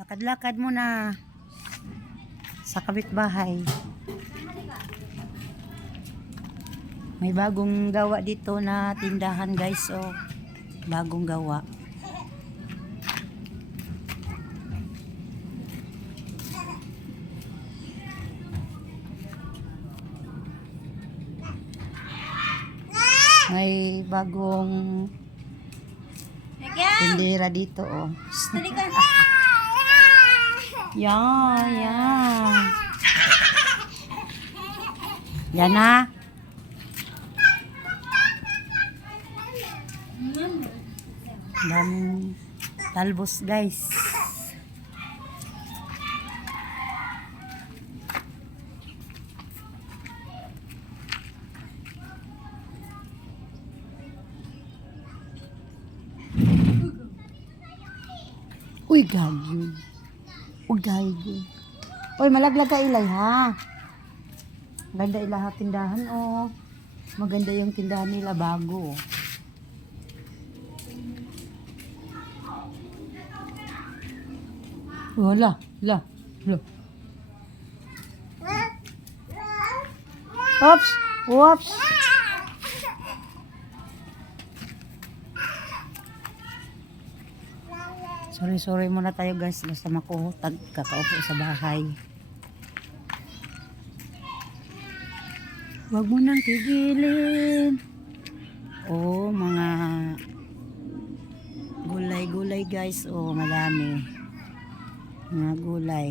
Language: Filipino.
Lakad-lakad muna sa kapitbahay. May bagong gawa dito na tindahan guys. Oh, bagong gawa. May bagong tindera dito. Oh. Yan, yan. Yan na. Daming talbos guys. Uy, gagi. Uy, gagi. Uy, malaglag ka ilay ha. Maganda ilaha tindahan oh. Maganda yung tindahan nila bago. Wala, la. Oops, whoops. Sorry muna tayo guys. Basta makuhutag kakaupo sa bahay. Huwag mo nang tigilin. Oh, mga gulay-gulay guys. Oh, madami. Mga gulay.